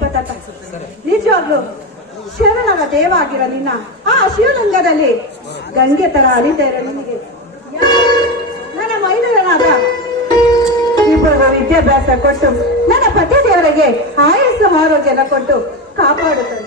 ಕರಿಯಪ್ಪ ತಾತ, ನಿಜವಾಗ್ಲು ಶರಣರ ದೇವ ಆಗಿರೋ ನಿನ್ನ ಆ ಶಿವಲಿಂಗದಲ್ಲಿ ಗಂಗೆ ತರ ಅರಿತಾ ಇರೋ ನಿನಗೆ ನನ್ನ ಮೈದೂರನಾದ ಇಬ್ಬರು ವಿದ್ಯಾಭ್ಯಾಸ ಕೊಟ್ಟು ನನ್ನ ಪತಿ ದೇವರಿಗೆ ಆಯಸ್ಸು ಆರೋಗ್ಯನ ಕೊಟ್ಟು ಕಾಪಾಡುತ್ತದೆ.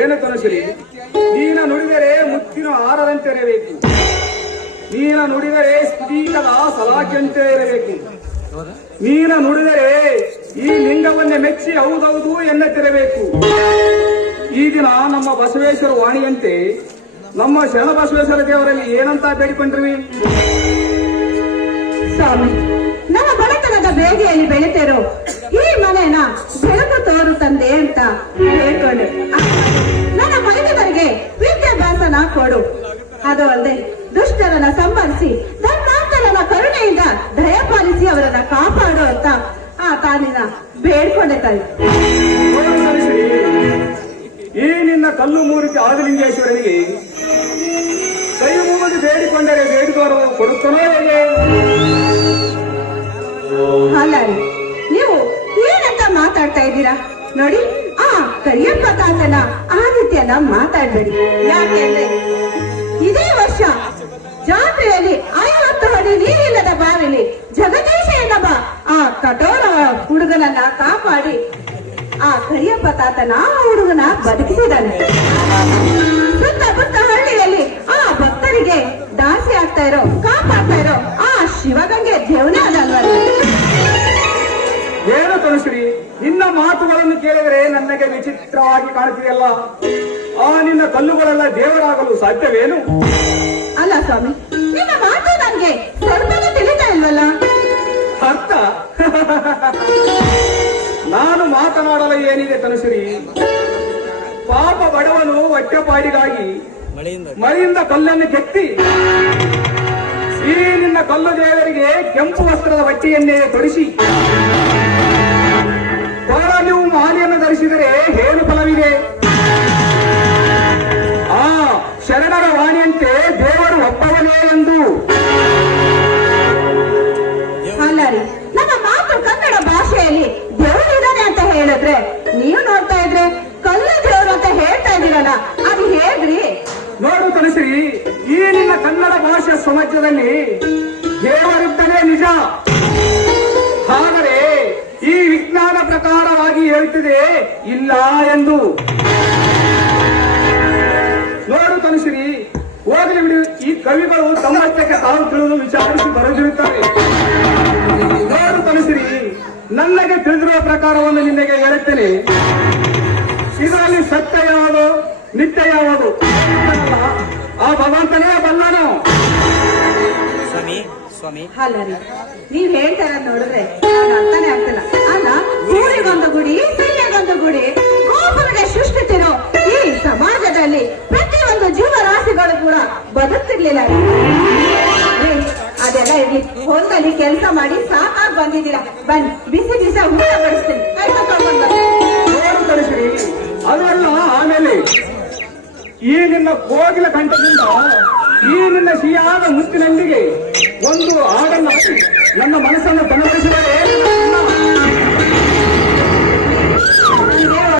ಏನು ಕನಸಲಿ, ನೀನ ನುಡಿದರೆ ಮುತ್ತಿನ ಹಾರದಂತೆ ಇರಬೇಕು, ನೀನ ನುಡಿದರೆ ಸ್ಫಟಿಕದ ಸಲಾಕೆಯಂತೆ ಇರಬೇಕು, ನೀನ ನುಡಿದರೆ ಈ ಲಿಂಗವನ್ನೇ ಮೆಚ್ಚಿ ಹೌದೌದು ಎನ್ನುತ್ತಿರಬೇಕು. ಈ ದಿನ ನಮ್ಮ ಬಸವೇಶ್ವರ ವಾಣಿಯಂತೆ ನಮ್ಮ ಶರಣ ಬಸವೇಶ್ವರ ದೇವರಲ್ಲಿ ಏನಂತ ಬೇಡಿಕೊಂಡ್ರಿ? ಸ್ವಾಮಿ, ನಮ್ಮ ಬಡತನದ ಬೇಗೆಯಲ್ಲಿ ಬೆಳೆತಿರೋ ಈ ಮನೆನ ಬೆಳಕು ತೋರು ತಂದೆ ಅಂತ ಹೇಳ್ಕೊಂಡು ನನ್ನ ಮೈದರಿಗೆ ವಿದ್ಯಾಭ್ಯಾಸನ ಕೊಡು, ಅದು ಅಲ್ಲದೆ ದುಷ್ಟರನ್ನ ಸಂಹರಿಸಿ ಧರ್ಮಾಂತರನ ಕರುಣೆಯಿಂದ ದಯಪಾಲಿಸಿ ಅವರನ್ನ ಕಾಪಾಡು ಅಂತ ಆ ತಾನಿನ ಬೇಡ್ಕೊಂಡೆ ತಾಯಿ. ಈ ನಿನ್ನ ಕಲ್ಲು ಮೂರ್ತಿ ಆದಿಲಿಂಗೇಶ್ವರನಿಗೆ ಕೈ ಮುಗಿದು ಬೇಡಿಕೊಂಡರೆ ಬೇಡಿದವರು ಕೊಡುತ್ತಾನೋ ಹೇಗೆ? ಅಲ್ಲ ರೀ, ನೀವು ಏನಂತ ಮಾತಾಡ್ತಾ ಇದ್ದೀರಾ ನೋಡಿ. ಆ ಕರಿಯಪ್ಪ ತಾತನ ಆ ರೀತಿಯನ್ನ ಮಾತಾಡ್ಬೇಡಿ. ಯಾಕೆಂದ್ರೆ ಇದೇ ವರ್ಷ ಜಾತ್ರೆಯಲ್ಲಿ 50 ಅಡಿ ನೀರಿಲ್ಲದ ಬಾವಿಲಿ ಜಗದೀಶ ಎನ್ನಬ ಆ ಕಠೋರ ಹುಡುಗನನ್ನ ಕಾಪಾಡಿ ಆ ಕರಿಯಪ್ಪ ತಾತನ ಆ ಹುಡುಗನ ಬದುಕಿಸಿದ್ದಾನೆ. ಸುತ್ತಮುತ್ತ ಹಳ್ಳಿಯಲ್ಲಿ ಆ ಭಕ್ತರಿಗೆ ದಾಸಿ ಆಗ್ತಾ ಇರೋ ಕಾಪಾಡ್ತಾ ಇರೋ ಆ ಶಿವಗಂಗೆ ದೇವನೇ ಅದಲ್ವ? ಏನು ತನುಶ್ರೀ, ನಿನ್ನ ಮಾತುಗಳನ್ನು ಕೇಳಿದರೆ ನನಗೆ ವಿಚಿತ್ರವಾಗಿ ಕಾಣುತ್ತಿದೆಯಲ್ಲ. ಆ ನಿನ್ನ ಕಲ್ಲುಗಳೆಲ್ಲ ದೇವರಾಗಲು ಸಾಧ್ಯವೇನು? ಅಲ್ಲ ಸ್ವಾಮಿ, ನಿನ್ನ ಮಾತು ನನಗೆ ಸ್ವಲ್ಪನೂ ತಿಳಿತಾ ಇಲ್ವಲ್ಲ. ಅರ್ಥ ನಾನು ಮಾತನಾಡಲು ಏನಿದೆ ತನುಶ್ರೀ? ಪಾಪ ಬಡವನು ಹೊಟ್ಟೆಪಾಡಿಗಾಗಿ ಮಳೆಯಿಂದ ಕಲ್ಲನ್ನು ಕೆತ್ತಿ ಈ ನಿನ್ನ ಕಲ್ಲು ದೇವರಿಗೆ ಕೆಂಪು ವಸ್ತ್ರದ ಬಟ್ಟೆಯನ್ನೇ ತೊಡಿಸಿ ನೀವು ಮಾಲೆಯನ್ನು ಧರಿಸಿದರೆ ಏನು ಫಲವಿದೆ? ಆ ಶರಣರ ವಾಣಿಯಂತೆ ದೇವರು ಒಬ್ಬವನೇ ಎಂದು. ಅಲ್ಲ ರೀ, ನಮ್ಮ ಮಾತು ಕನ್ನಡ ಭಾಷೆಯಲ್ಲಿ ದೇವರಿದ್ದಾನೆ ಅಂತ ಹೇಳಿದ್ರೆ ನೀವು ನೋಡ್ತಾ ಇದ್ರೆ ಕಲ್ಲು ದೇವರು ಅಂತ ಹೇಳ್ತಾ ಇದ್ದೀರಲ್ಲ, ಅದು ಹೇಗ್ರಿ? ನೋಡು ತನುಶ್ರೀ, ಈ ನಿನ್ನ ಕನ್ನಡ ಭಾಷೆ ಸಮಾಜದಲ್ಲಿ ದೇವರಿದ್ದನೇ ನಿಜ. ಆದರೆ ಈ ವಿಜ್ಞಾನ ಪ್ರಕಾರವಾಗಿ ಹೇಳ್ತಿದೆ ಇಲ್ಲ ಎಂದು. ನೋಡು ತನುಶ್ರೀ, ಹೋಗಲಿ ಬಿಡಿ. ಈ ಕವಿಗಳು ತಮ್ಮಷ್ಟಕ್ಕೆ ತಾವು ತಿಳಿದು ವಿಚಾರಿಸಿ ಬರೆದಿರುತ್ತಾರೆ. ನೋಡು ತನುಶ್ರೀ, ನನಗೆ ತಿಳಿದಿರುವ ಪ್ರಕಾರವನ್ನು ನಿನಗೆ ಹೇಳುತ್ತೇನೆ. ಇದರಲ್ಲಿ ಸತ್ಯ ಯಾವುದು, ನಿತ್ಯ ಯಾವುದು ಆ ಭಗವಂತನೇ ಬಲ್ಲನು. ಅಲ್ಲ ರೀ, ನೀವ್ ಹೇಳ್ತಾರ ನೋಡಿದ್ರೆ ಅರ್ಥನೇ ಆಗ್ತಿಲ್ಲ. ಅಲ್ಲ, ಊರಿಗೊಂದು ಗುಡಿ, ಸಿಳ್ಳೆಗೊಂದು ಗುಡಿ, ಗೋಪುರಗೆ ಸೃಷ್ಟಿಸಿರೋ ಈ ಸಮಾಜದಲ್ಲಿ ಪ್ರತಿಯೊಂದು ಜೀವರಾಶಿಗಳು ಕೂಡ ಬದುಕ್ತಿರ್ಲಿಲ್ಲ. ಅದೆಲ್ಲ ಇರ್ಲಿ, ಹೊಲದಲ್ಲಿ ಕೆಲಸ ಮಾಡಿ ಸಾಕಾಗಿ ಬಂದಿದ್ದೀರಾ. ಬನ್ನಿ, ಬಿಸಿ ಬಿಸಿ ಊಟ ಬಡಿಸ್ತೀನಿ. ಅದೆಲ್ಲ ಆಮೇಲೆ ಈ ನಿನ್ನ ಕೋಗಿಲ ಕಂಠದಿಂದ ಈ ನಿನ್ನ ಸಿಹಿಯಾದ ಮುತ್ತಿನೊಂದಿಗೆ ಒಂದು ಹಾಡನ್ನು